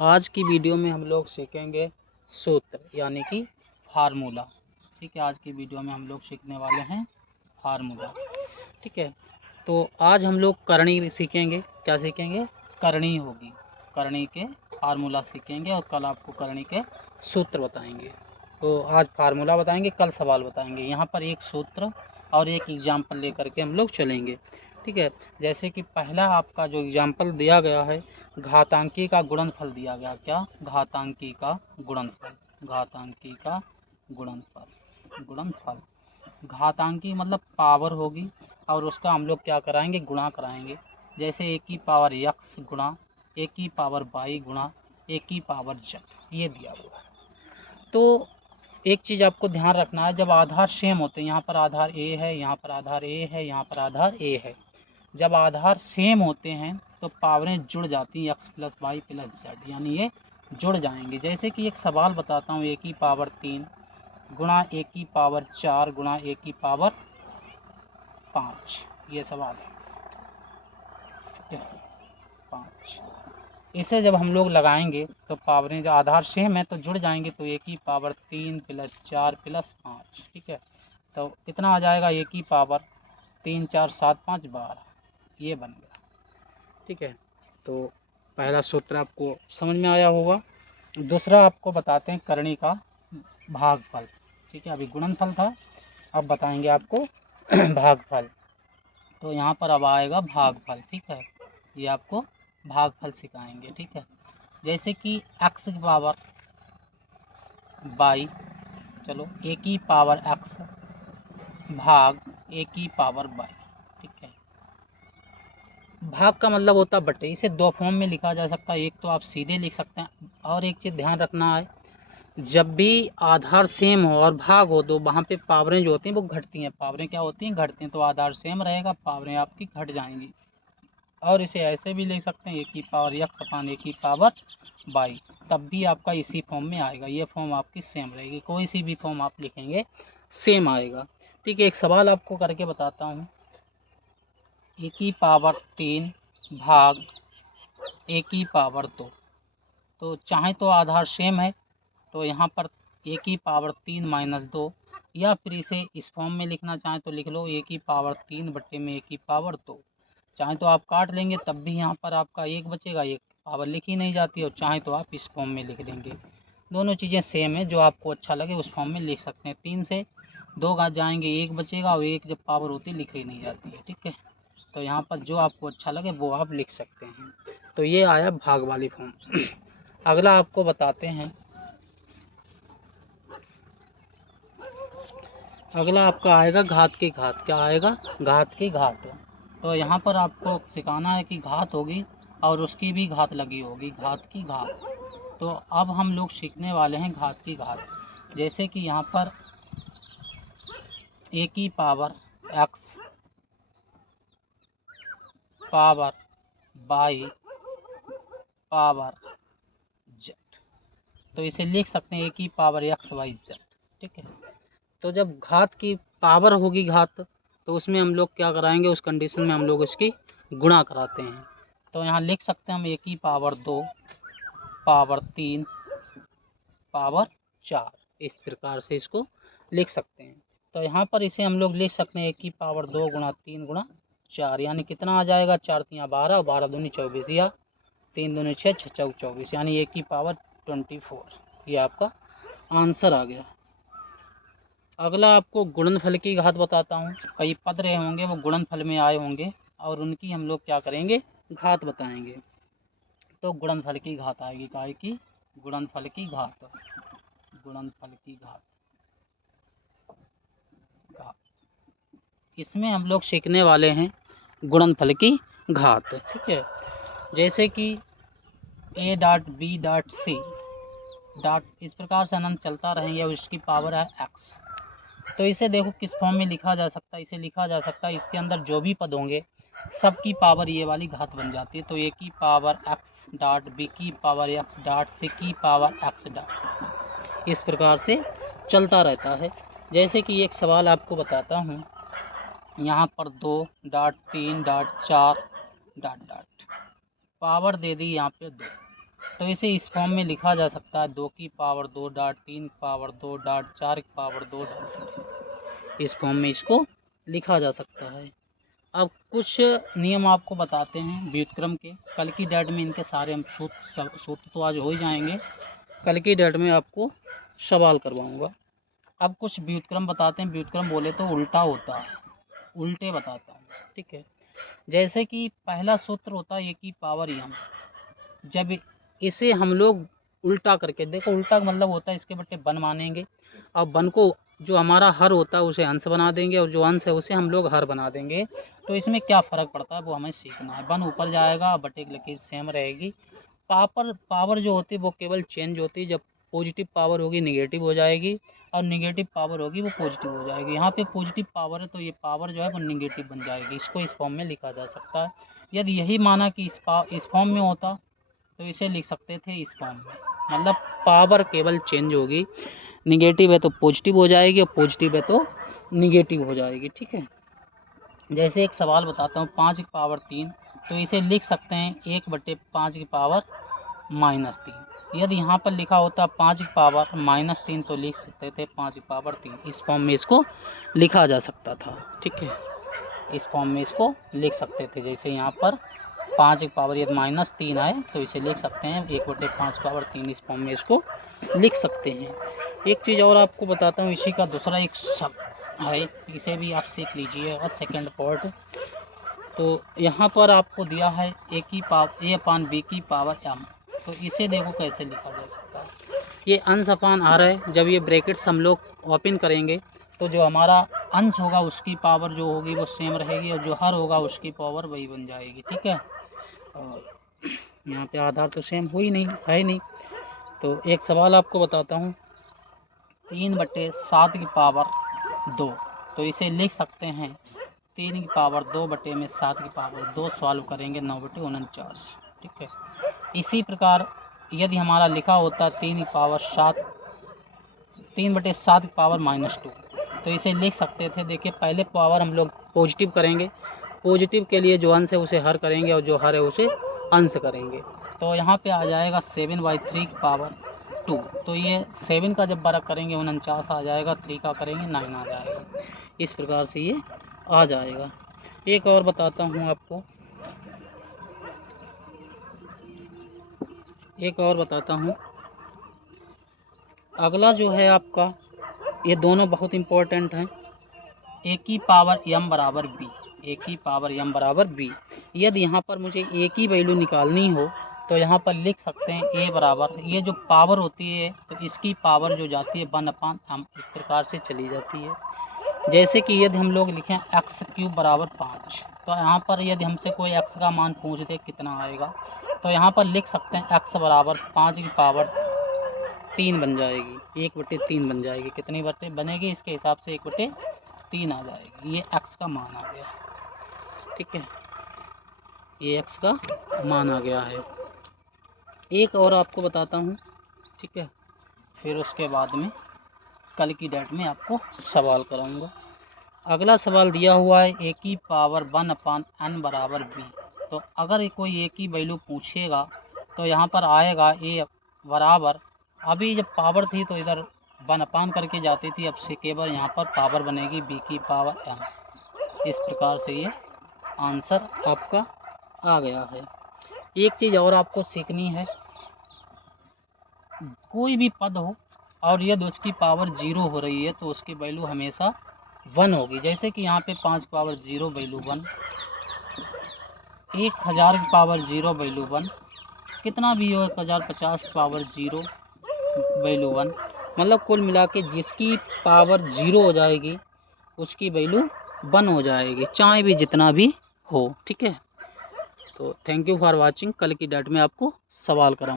आज की वीडियो में हम लोग सीखेंगे सूत्र यानी कि फार्मूला। ठीक है, आज की वीडियो में हम लोग सीखने वाले हैं फार्मूला। ठीक है, तो आज हम लोग करणी सीखेंगे। क्या सीखेंगे? करणी होगी, करणी के फार्मूला सीखेंगे और कल आपको करणी के सूत्र बताएंगे। तो आज फार्मूला बताएंगे, कल सवाल बताएंगे। यहाँ पर एक सूत्र और एक एग्जाम्पल लेकर के हम लोग चलेंगे। ठीक है, जैसे कि पहला आपका जो एग्जाम्पल दिया गया है, घातांकी का गुणनफल दिया गया। क्या? घातांकी का गुणनफल। घातांकी का गुणनफल, गुणनफल। घातांकी मतलब पावर होगी और उसका हम लोग क्या कराएंगे? गुणा कराएंगे। जैसे एक की पावर यक्स गुणा एक की पावर वाई गुणा एक की पावर जेड, ये दिया हुआ है। तो एक चीज़ आपको ध्यान रखना है, जब आधार सेम होते हैं, यहाँ पर आधार ए है, यहाँ पर आधार ए है, यहाँ पर आधार ए है, जब आधार सेम होते हैं तो पावरें जुड़ जाती हैं, X plus Y plus Z, यानी ये जुड़ जाएंगे। जैसे कि एक सवाल बताता हूँ, ए की पावर 3 गुणा ए की पावर 4 गुणा ए की पावर 5, ये सवाल है। ठीक है, 5। इसे जब हम लोग लगाएंगे तो पावरें जो आधार सेम है तो जुड़ जाएंगे, तो ए की पावर 3 प्लस 4 प्लस 5। ठीक है, तो कितना आ जाएगा? ए की पावर 3 4 7 5 12, ये बन गया। ठीक है, तो पहला सूत्र आपको समझ में आया होगा। दूसरा आपको बताते हैं करणी का भागफल। ठीक है, अभी गुणनफल था, अब बताएंगे आपको भागफल। तो यहाँ पर अब आएगा भागफल। ठीक है, ये आपको भागफल सिखाएंगे। ठीक है, जैसे कि एक्स की पावर बाई, चलो ए की पावर एक्स भाग ए की पावर बाई। ठीक है, भाग का मतलब होता है बटे। इसे दो फॉर्म में लिखा जा सकता है, एक तो आप सीधे लिख सकते हैं, और एक चीज़ ध्यान रखना है, जब भी आधार सेम हो और भाग हो तो वहाँ पे पावरें जो होती हैं वो घटती हैं। पावरें क्या होती हैं? घटती हैं। तो आधार सेम रहेगा, पावरें आपकी घट जाएंगी। और इसे ऐसे भी ले सकते हैं, ए की पावर यक्स अपान ए की पावर बाई, तब भी आपका इसी फॉर्म में आएगा। ये फॉर्म आपकी सेम रहेगी, कोई सी भी फॉर्म आप लिखेंगे सेम आएगा। ठीक है, एक सवाल आपको करके बताता हूँ, ए की पावर 3 भाग ए की पावर 2। तो चाहे तो आधार सेम है तो यहाँ पर ए की पावर 3 माइनस 2, या फिर इसे इस फॉर्म में लिखना चाहें तो लिख लो ए की पावर 3 बटे में ए की पावर 2। चाहे तो आप काट लेंगे तब भी यहाँ पर आपका एक बचेगा, एक पावर लिखी नहीं जाती, और चाहे तो आप इस फॉर्म में लिख देंगे। दोनों चीज़ें सेम है, जो आपको अच्छा लगे उस फॉर्म में लिख सकते हैं। 3 से 2 जाएंगे, एक बचेगा, और एक जब पावर होती लिखी नहीं जाती है। ठीक है, तो यहाँ पर जो आपको अच्छा लगे वो आप लिख सकते हैं। तो ये आया भाग वाली फॉर्म। अगला आपको बताते हैं, अगला आपका आएगा घात की घात। क्या आएगा? घात की घात। तो यहाँ पर आपको सिखाना है कि घात होगी और उसकी भी घात लगी होगी, घात की घात। तो अब हम लोग सीखने वाले हैं घात की घात। जैसे कि यहाँ पर ए की power x power by power Z, तो इसे लिख सकते हैं ए की पावर एक्स वाई जेड। ठीक है, तो जब घात की पावर होगी घात, तो उसमें हम लोग क्या कराएंगे? उस कंडीशन में हम लोग इसकी गुणा कराते हैं। तो यहाँ लिख सकते हैं हम ए की पावर 2 पावर 3 पावर 4, इस प्रकार से इसको लिख सकते हैं। तो यहाँ पर इसे हम लोग लिख सकते हैं ए की पावर 2 गुणा 3 गुणा 4, यानी कितना आ जाएगा? 4 3 12, 12 दूनी 24, या 3 दूनी 6 6 चौक 24, यानी ए की पावर 24। ये आपका आंसर आ गया। अगला आपको गुणनफल की घात बताता हूँ। कई पद रहे होंगे वो गुणनफल में आए होंगे और उनकी हम लोग क्या करेंगे? घात बताएंगे। तो गुणनफल की घात आएगी, काय की? गुणनफल की घात। गुणनफल की घात, घात। इसमें हम लोग सीखने वाले हैं गुणनफल की घात। ठीक है, जैसे कि A dot B dot C dot, इस प्रकार से अनंत चलता रहेंगे और इसकी पावर है एक्स। तो इसे देखो किस फॉर्म में लिखा जा सकता है? इसे लिखा जा सकता है, इसके अंदर जो भी पद होंगे सबकी पावर ये वाली घात बन जाती है। तो ए की पावर एक्स डॉट बी की पावर एक्स डॉट सी की पावर एक्स डॉट, इस प्रकार से चलता रहता है। जैसे कि एक सवाल आपको बताता हूँ, यहाँ पर 2 dot 3 dot 4 dot dot, power दे दी यहाँ पे 2। तो इसे इस फॉर्म में लिखा जा सकता है 2 की पावर 2 डॉट 3 की पावर 2 डॉट 4 की पावर 2 डॉट, इस फॉर्म में इसको लिखा जा सकता है। अब कुछ नियम आपको बताते हैं व्युत्क्रम के। कल की डेट में इनके सारे हम सूत्र तो आज हो ही जाएंगे, कल की डेट में आपको सवाल करवाऊंगा। अब कुछ व्युत्क्रम बताते हैं। व्युत्क्रम बोले तो उल्टा होता है, उल्टे बताता हूँ, ठीक है। जैसे कि पहला सूत्र होता है ए की पावर m, जब इसे हम लोग उल्टा करके देखो, उल्टा का मतलब होता है इसके बट्टे वन मानेंगे, और वन को जो हमारा हर होता है उसे अंश बना देंगे, और जो अंश है उसे हम लोग हर बना देंगे। तो इसमें क्या फ़र्क पड़ता है वो हमें सीखना है। वन ऊपर जाएगा, बटे की लकीर सेम रहेगी। पावर जो होती है वो केवल चेंज होती है, जब पॉजिटिव पावर होगी निगेटिव हो जाएगी, और निगेटिव पावर होगी वो पॉजिटिव हो जाएगी। यहाँ पे पॉजिटिव पावर है तो ये पावर जो है वो निगेटिव बन जाएगी। इसको इस फॉर्म में लिखा जा सकता है। यदि यही माना कि इस फॉर्म में होता तो इसे लिख सकते थे इस फॉर्म में, मतलब पावर केवल चेंज होगी, निगेटिव है तो पॉजिटिव हो जाएगी, और पॉजिटिव है तो निगेटिव हो जाएगी, ठीक है। जैसे एक सवाल बताता हूँ 5 की पावर 3, तो इसे लिख सकते हैं 1/5 की पावर -3। यदि यहाँ पर लिखा होता 5 की पावर -3 तो लिख सकते थे 5 की पावर 3। इस फॉर्म में इसको लिखा जा सकता था, ठीक है। इस फॉर्म में इसको लिख सकते थे। जैसे यहाँ पर 5 की पावर यदि -3 आए तो इसे लिख सकते हैं 1/5 पावर 3। इस फॉर्म में इसको लिख सकते हैं। एक चीज़ और आपको बताता हूँ, इसी का दूसरा एक शब्द है, इसे भी आप सीख लीजिएगा, सेकंड पार्ट। तो यहाँ पर आपको दिया है ए अपान बी की पावर m, तो इसे देखो कैसे लिखा जा सकता है। ये अंश अपान आर है, जब ये ब्रैकेट्स हम लोग ओपन करेंगे तो जो हमारा अंश होगा उसकी पावर जो होगी वो सेम रहेगी, और जो हर होगा उसकी पावर वही बन जाएगी, ठीक है। और यहाँ पे आधार तो सेम हो ही नहीं, है नहीं। तो एक सवाल आपको बताता हूँ 3/7 की पावर 2, तो इसे लिख सकते हैं 3 की पावर 2/7 की पावर 2, सॉल्व करेंगे 9/49, ठीक है। इसी प्रकार यदि हमारा लिखा होता 3/7 की पावर -2, तो इसे लिख सकते थे। देखिए पहले पावर हम लोग पॉजिटिव करेंगे, पॉजिटिव के लिए जो अंश है उसे हर करेंगे, और जो हर है उसे अंश करेंगे। तो यहाँ पे आ जाएगा 7/3 की पावर 2, तो ये 7 का जब वर्ग करेंगे 49 आ जाएगा, 3 का करेंगे 9 आ जाएगा। इस प्रकार से ये आ जाएगा। एक और बताता हूँ आपको, अगला जो है आपका, ये दोनों बहुत इम्पोर्टेंट हैं। ए की पावर m बराबर b, ए की पावर m बराबर b। यदि यहाँ पर मुझे ए की वैल्यू निकालनी हो तो यहाँ पर लिख सकते हैं a बराबर, ये जो पावर होती है तो इसकी पावर जो जाती है 1/m, इस प्रकार से चली जाती है। जैसे कि यदि हम लोग लिखें x³ बराबर 5, तो यहाँ पर यदि हमसे कोई x का मान पूछ दे कितना आएगा, तो यहाँ पर लिख सकते हैं x बराबर 5 की पावर 3 बन जाएगी, 1/3 बन जाएगी। कितनी बटे बनेगी इसके हिसाब से 1/3 आ जाएगी। ये x का मान आ गया, ठीक है, ये x का मान आ गया है। एक और आपको बताता हूँ, ठीक है, फिर उसके बाद में कल की डेट में आपको सवाल कराऊंगा। अगला सवाल दिया हुआ है ए की पावर 1/n बराबर b। तो अगर कोई ए की वैल्यू पूछेगा तो यहाँ पर आएगा ए बराबर, अभी जब पावर थी तो इधर 1/n करके जाती थी, अब से केवल यहाँ पर पावर बनेगी b की पावर m। इस प्रकार से ये आंसर आपका आ गया है। एक चीज़ और आपको सीखनी है, कोई भी पद हो और यदि उसकी पावर 0 हो रही है तो उसकी वैल्यू हमेशा 1 होगी। जैसे कि यहाँ पे 5 की पावर 0 वैल्यू 1, 1000 की पावर 0 वैल्यू 1, कितना भी हो 1050 की पावर 0 वैल्यू 1, मतलब कुल मिला के जिसकी पावर 0 हो जाएगी उसकी वैल्यू 1 हो जाएगी, चाहे भी जितना भी हो, ठीक है। तो थैंक यू फॉर वाचिंग। कल की डेट में आपको सवाल कराऊँ।